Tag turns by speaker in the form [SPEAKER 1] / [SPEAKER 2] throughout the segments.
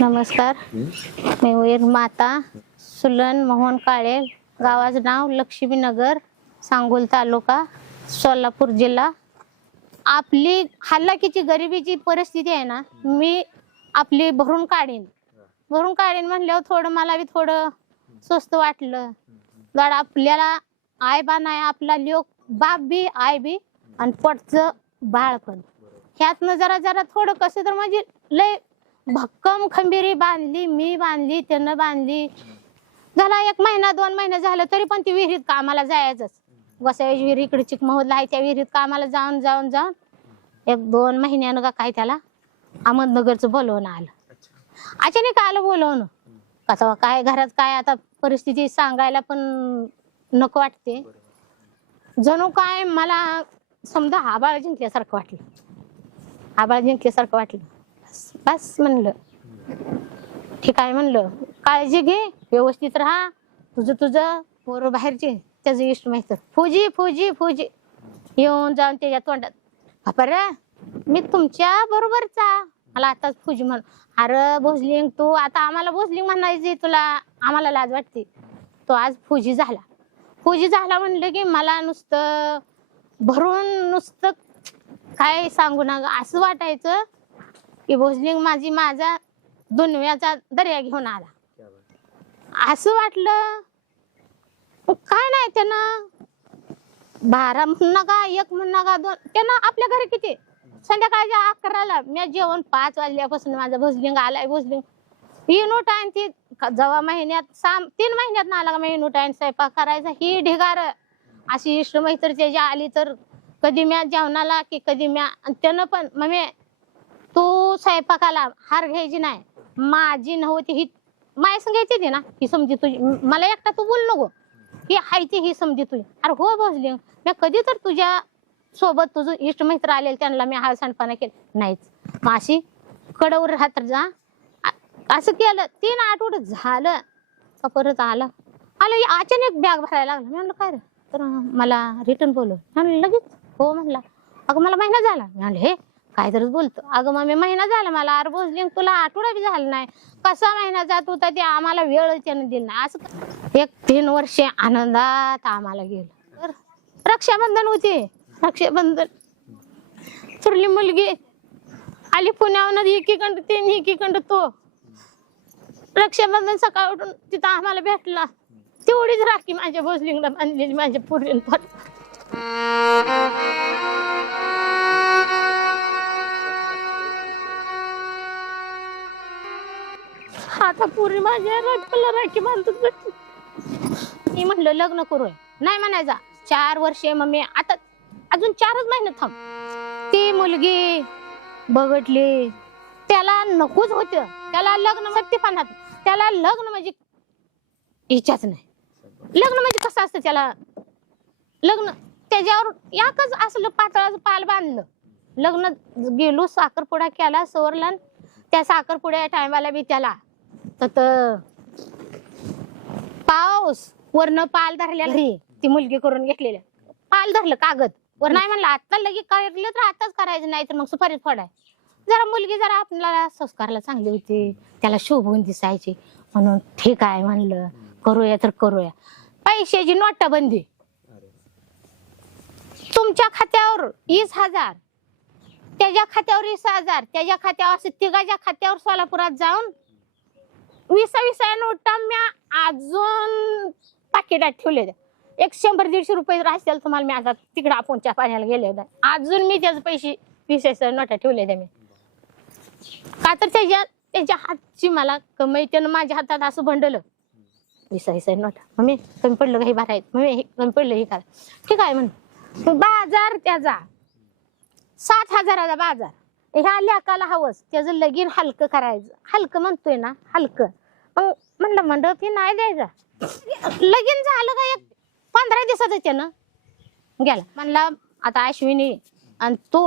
[SPEAKER 1] नमस्कार. मी वीर माता सुलन मोहन काळे गावाचं नाव लक्ष्मीनगर सांगोल तालुका सोलापूर जिल्हा. आपली हल्लाकीची गरिबीची परिस्थिती आहे ना मी आपली भरून काढीन. भरून काढीन म्हणल्यावर थोडं मला बी थोडं स्वस्त वाटलं. गाड आपल्याला आई बा नाही आपला लोक बाप बी आय बी आणि पटचं बाळ पण. ह्यातनं जरा जरा थोडं कसं तर म्हणजे लय भक्कम खंबीरी बांधली मी बांधली त्यानं बांधली. झाला एक महिना दोन महिने झालं तरी पण ती विहिरीत कामाला जायचंच. वसाई विहीर इकडे चिकमहूदला आहे त्या विहिरीत कामाला जाऊन जाऊन जाऊन एक दोन महिन्यानं का काय त्याला अहमदनगरचं बोलवणं आलं. अचानक आलं बोलवणं. कसं काय घरात काय आता परिस्थिती सांगायला पण नको वाटते. जणू काय मला समजा आबाळ जिंकल्यासारखं वाटलं. आबाळ जिंकल्यासारखं वाटलं. बस- म्हणलं. ठीक आहे म्हणलं. काळजी घे व्यवस्थित राहा. तुझं तुझं पोर बाहेरचे त्याचं इष्ट माहीत. फुजी फुजी फुजी. येऊन जाऊन त्याच्या तोंडात. बापर मी तुमच्या बरोबरचा. मला आताच फुजी म्हण अरे भोसलिंग तू आता आम्हाला भोसलिंग म्हणायची तुला. आम्हाला लाज वाटते. तो आज फुजी झाला. फुजी झाला म्हणलं की मला नुसतं भरून नुसतं काय सांगू ना असं वाटायचं की भोजलिंग माझी माझा दुनव्याचा दर्या घेऊन आला. असं वाटलं. काय नाही त्यानं? बारा म्हणणं का एक म्हणणं का दोन. त्यानं आपल्या घरी किती? संध्याकाळच्या अकराला मी जेवण पाच वाजल्यापासून माझा भोजलिंग आलाय भोजलिंग इनू टाइम ती जेव्हा महिन्यात सहा तीन महिन्यात ना आला का मी इनू टाइम स्वयंपाक करायचा? ही ढिगार. अशी इष्ट मैत्रीच्या त्याच्या आली तर कधी म्या जेवणाला की कधी म्या आणि त्यानं पण मम्मी तू स्वयंपाकाला हार घ्यायची नाही. माझी नव्हती ही माय सांगायची ती ना. ही समजी तुझी. मला एकटा तू बोल नको. ही हायची ही समजी तुझी. अरे हो बसली मी कधी तर तुझ्या सोबत तुझं इष्ट मित्र आलेले त्यांना मी हा सांडपणा केला. नाहीच. माशी कडवर राहत जा. असं केलं. तीन आठवड झालं. का परत आला? आलं अचानक बॅग भरायला लागला. मी म्हणलं काय रे? तर मला रिटर्न बोलव. म्हणलं लगेच. हो म्हणला. अगं मला महिना झाला. मी म्हणलं हे काय तरच बोलतो. अगं मम्मी मी महिना झाला मला अरे भोसले तुला आठवडा बी झाला नाही. कसा महिना जात होता ते आम्हाला वेळ त्यानं दिला नाही. असं एक तीन वर्षे आनंदात आम्हाला गेलं. तर रक्षाबंधन होते. रक्षाबंधन. चुरली मुलगी आली पुण्याहून एकीकंड तीन एकीकंड तो. रक्षाबंधन सकाळ उठून तिथं आम्हाला भेटला. तेवढीच राखी माझ्या भोसलिंगला बांधलेली माझ्या पूर्वीन आता पुरी माझ्या राखीला राखी बांधत बसली. मी म्हणलं लग्न करूय. नाही म्हणायचा. चार वर्षे मग मी आता अजून चारच महिने थांब. ती मुलगी बघटली. त्याला नकोच होत. त्याला लग्न म्हणजे सत्तीपणात त्याला लग्न म्हणजे इच्छाच नाही. लग्न म्हणजे कसं असतं त्याला? लग्न त्याच्यावर याकच असलं पातळाचं पाल बांधलं. लग्न गेलो साखरपुडा केला सोरला त्या साखरपुड्या टायमाला बी त्याला तर पाऊस वरनं पाल धरलेला. घरी. ती मुलगी करून घेतलेल्या पाल धरलं कागद. वर नाही म्हणलं आता लगेच काढलं तर आताच करायचं नाही तर मग सुपारीत फोडाय. जरा मुलगी जरा आपल्याला संस्कारला चांगली होती. त्याला शोभून दिसायची. म्हणून ठीक आहे म्हणलं. करूया तर करूया. पैशाची नोटाबंदी. तुमच्या खात्यावर वीस हजार. त्याच्या खात्यावर वीस हजार. त्याच्या खात्यावर असं तिघाच्या खात्यावर सोलापुरात जाऊन विसा विसा नोटा म्या अजून पाकिटात ठेवले एक शंभर दीडशे रुपये जर असतील तुम्हाला मी आता तिकडे आपणच्या पाण्याला गेले होते. अजून मी त्याचे पैसे विसायचं नोटा ठेवले त्या मी. का तर त्याच्या त्याच्या हातची मला कमाई त्यानं माझ्या हातात असं भंडलं. विसा विसा नोटा. मम्मी कमी पडलं काही भरायचं मम्मी हे कमी पडलं हे करा ठीक आहे म्हण बाजार त्याचा. सात हजाराचा बाजार. ह्या लेकाला हवंच. त्याचं लगीन हलकं करायचं. हलकं म्हणतोय ना हलकं. म्हणलं मंडळ फी नाही द्यायचा. लगीन झालं का एक पंधरा दिवसात त्यानं गेला. म्हणला आता अश्विनी आणि तो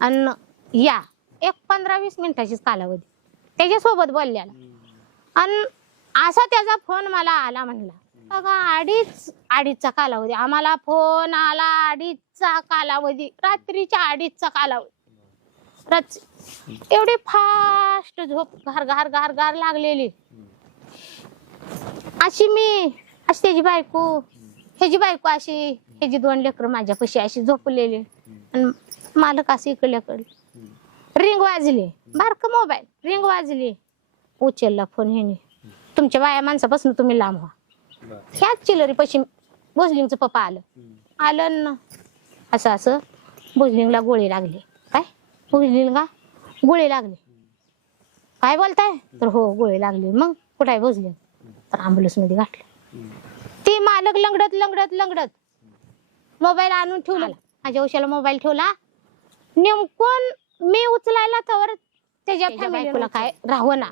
[SPEAKER 1] आणि या एक पंधरा वीस मिनिटाचीच कालावधी. त्याच्यासोबत बोलल्याला आणि असा त्याचा फोन मला आला म्हणला. बघा अडीच अडीचचा कालावधी. आम्हाला फोन आला अडीचचा कालावधी. रात्रीच्या अडीचचा कालावधी. रात्री एवढी फास्ट झोप घार घार घार घार लागलेली. अशी मी अशी त्याची बायको ह्याची बायको अशी ह्याची दोन लेकर माझ्यापाशी अशी झोपलेली. आणि मालक असे इकडल्याकडे रिंग वाजली. बारक मोबाईल. रिंग वाजली. उचलला फोन ह्याने. तुमच्या बाया माणसापासून तुम्ही लांब व्हा. ह्याच चिलरी पशी भोजलिंगचं पप्पा आलं. आलं ना असं असं भोजलिंगला गोळी लागली. काय? भोजलिंगा गोळी लागली. काय बोलताय? तर हो गोळी लागली. मग कुठं आहे भोजलिंग? तर ambulance मध्ये घातलं. ती मालक लंगडत लंगडत लंगडत मोबाईल आणून ठेवला. माझ्या उशाला मोबाईल ठेवला. नेमकून मी उचलायला तर त्याच्या फॅमिलीला काय राहू ना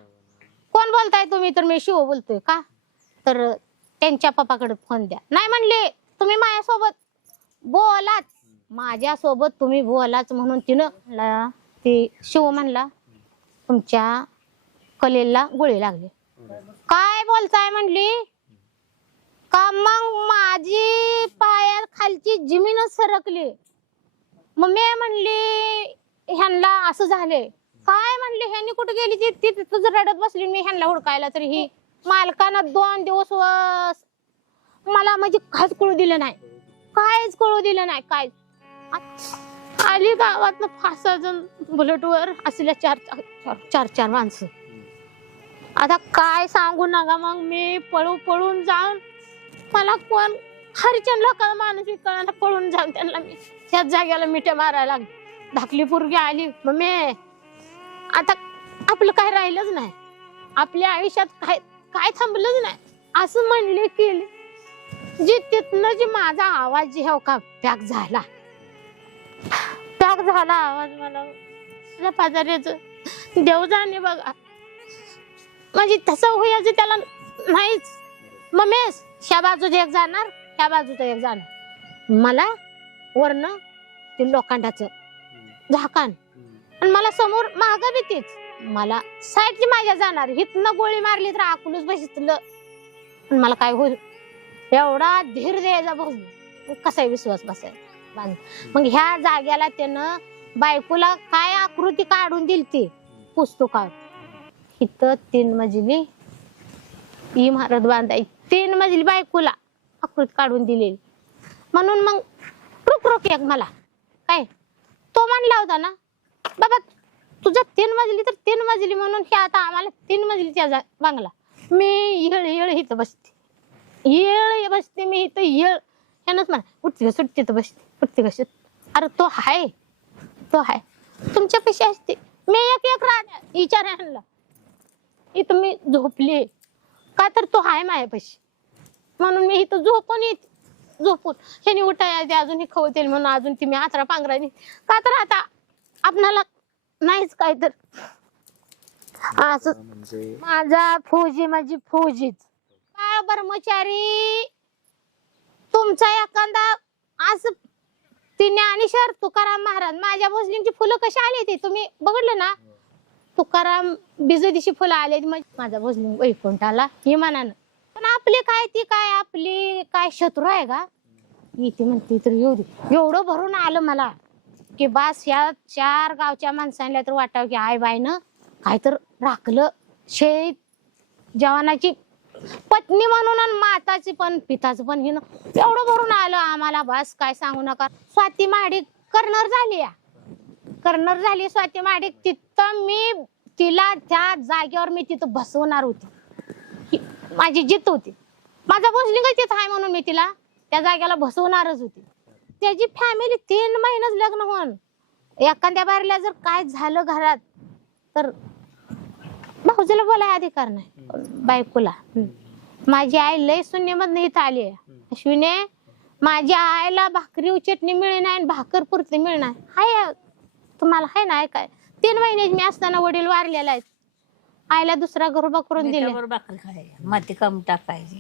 [SPEAKER 1] कोण बोलताय तुम्ही? तर मी शिव बोलतोय का? तर त्यांच्या पप्पाकडे फोन द्या. नाही म्हणले तुम्ही माझ्यासोबत बोलाच. माझ्यासोबत तुम्ही बोलाच. म्हणून तिनं ते शिव म्हणला तुमच्या कलेला गोळी लागली. काय बोलताय म्हणली? का मग माझी पाया खालची जमीनच सरकली? मग मी म्हणली ह्यांना असं झाले काय म्हणले ह्यांनी कुठे गेली ती? ती तुझं रडत बसली मी ह्यांना हुडकायला तरी ही मालकानं दोन दिवस मला म्हणजे काहीच कळू दिलं नाही. काहीच कळू दिलं नाही काय आली गावात फासाजून बुलेटवर असल्या चार चार चार चार माणसं. आता काय सांगू नका मग मी पळू पळून जाऊन मला कोण हरिचंद लोकांना माणूस कळायला पळून जाऊन त्यांना मी त्याच जागेला मिठ्या मारायला लागली. धाकली पोरगी आली मग मी आता आपलं काय राहिलंच नाही. आपल्या आयुष्यात काय काय थांबलंच नाही. असं म्हणले केले जी तिथनं जी माझा आवाज जे हो का पॅक झाला. पॅक झाला आवाज मला. त्या देव जाणे बघा. म्हणजे तसं होईल त्याला नाहीच ममेश ह्या बाजूचं एक जाणार ह्या बाजूचं एक जाणार. मला वरनं ते लोखंडाचं झाकण. आणि मला समोर माग भीतीच मला साईडची माझ्या जाणार. हिथनं गोळी मारली तर आकुलच बसितलं मला काय होईल? एवढा धीर द्यायचा बघ. कसा विश्वास बसाय बांध. मग ह्या जाग्याला त्यानं बायकोला काय आकृती काढून दिली ती पुस्तकावर इथं तीन मजली इमारत बांधाय तीन मजली बायकोला आकृती काढून दिलेली. म्हणून मग रुक रुक एक मला. काय? तो म्हणला होता ना बाबा तुझ्या तीन मजली तर तीन मजली म्हणून हे आता आम्हाला तीन मजलीच्या जा- बांगला. मी येळ येळ इथं बसते. येळ बसते मी इथं येळ ह्यानंच म्हणा उठते का सुटते तर बसते उठते का सुट अरे तो हाय तो हाय. तुमच्या पैसे असते. मी एक एक राहण्या विचार आणला. इथं मी झोपले. का तर तो हाय माझ्यापाशी म्हणून मी इथं झोपून येते झोपून. ह्यानी उठाय आधी अजून हे खवतील म्हणून अजून ती मी आचरा पांघरानी का तर आता आपणाला नाहीच काय तर. असं
[SPEAKER 2] म्हणजे
[SPEAKER 1] माझा फौजी माझी फौजीच बाळ ब्रह्मचारी तुमचा एखादा असं ती ज्ञानेश्वर तुकाराम महाराज माझ्या भोसलींची फुलं कशी आली ती तुम्ही बघितलं ना? तुकाराम बिजे दिशी फुलं आले माझा भोसली वैकुंठाला विमानानं पण आपली काय ती काय आपली काय शत्रू आहे का? इथे म्हणते तर येऊ दे. एवढं भरून आलं मला की बास या चार गावच्या माणसांना तर वाटावं की आय बायनं काय तर राखलं. शेत जवानाची पत्नी म्हणून आणि माताची पण पिताचं पण हिनं एवढं भरून आलं आम्हाला बास काय सांगू नका. स्वाती महाडिक करणार झाली या. कर्नर झाली स्वाती महाडिक तिथं मी तिला त्या जागेवर मी तिथं बसवणार होती. ही माझी जित होती. माझा भोसलिंग तिथं आहे म्हणून मी तिला त्या जागेला बसवणारच होती. त्याची फॅमिली तीन महिनेच लग्न होऊन एखाद्या बारीला जर काय झालं घरात तर भाऊजीला बोलाय अधिकार नाही. बायकोला. माझी आई लय शून्यमधनं इथं आली आहे. अश्विने माझ्या आईला भाकरी चटणी मिळणार आणि भाकर पुरती मिळणार हाय तुम्हाला हाय ना काय तीन महिन्याची मी असताना वडील वारलेला आहेत. आईला दुसरा गरोबा करून दिले.
[SPEAKER 3] मिठावर भाकर खायची माती कम टाकायची.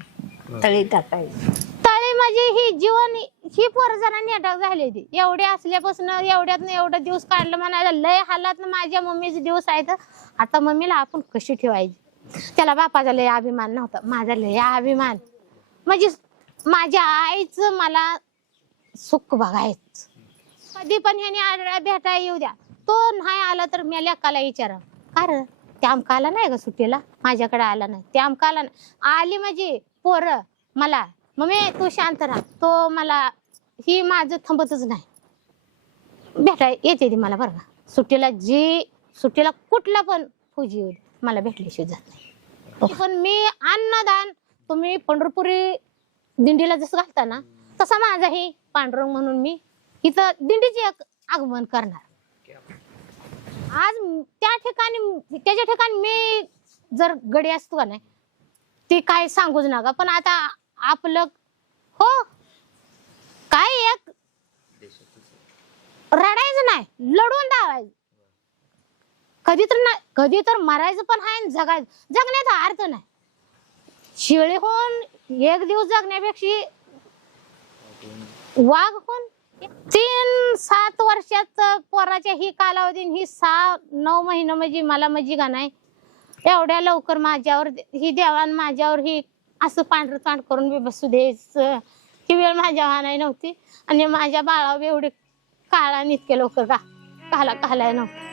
[SPEAKER 3] तळी टाकायची.
[SPEAKER 1] तळी माझी ही जीवन ही पोर जरा नेटाक झाली ती एवढे असल्यापासून एवढ्यात एवढा दिवस काढलं म्हणायला लय हालात माझ्या मम्मीचे दिवस आहेत. आता मम्मीला आपण कशी ठेवायची? त्याला बापाचा लय अभिमान नव्हता. माझा लय अभिमान. म्हणजे माझ्या आईचं मला सुख बघायचं. कधी पण ह्याने आड- भेटायला येऊ द्या. तो नाही आला तर मी लेकाला विचारा. का र त्या आला नाही का सुट्टीला? माझ्याकडे आला नाही. त्या आला नाही. आली माझी पोर मला. मम्मी तू शांत राहा. तो मला ही माझं थांबतच नाही. भेटाय येते ती मला बरं का. सुट्टीला जी सुट्टीला कुठला पण फौजी येऊ दे, मला भेटल्याशिवाय जात नाही. पण मी अन्नदान तुम्ही पंढरपुरी दिंडीला जसं घालता ना तसा माझा ही पांडुरंग म्हणून मी इथं दिंडीची एक आगमन करणार. आज त्या ठिकाणी त्याच्या ठिकाणी मी जर गडी असतो का नाही ते काय सांगूच नका. पण आता आपलं हो काय एक रडायचं नाही लढून दावायचं कधी तर नाही कधी तर मरायचं पण आहे जगायचं. जगण्याचा अर्थ नाही. शिळे होऊन एक दिवस जगण्यापेक्षा वाघ होऊन तीन सात वर्षाचं पोराच्या ही कालावधी ही सहा नऊ महिने म्हणजे मला माझी गाणं आहे. एवढ्या लवकर माझ्यावर ही देवान माझ्यावर ही असं पांढरं तांड करून मी बसू द्यायचं. ही वेळ माझ्या वाहनाय नव्हती. आणि माझ्या बाळावर एवढी काळा इतके लवकर का काला कालाय नव्हती.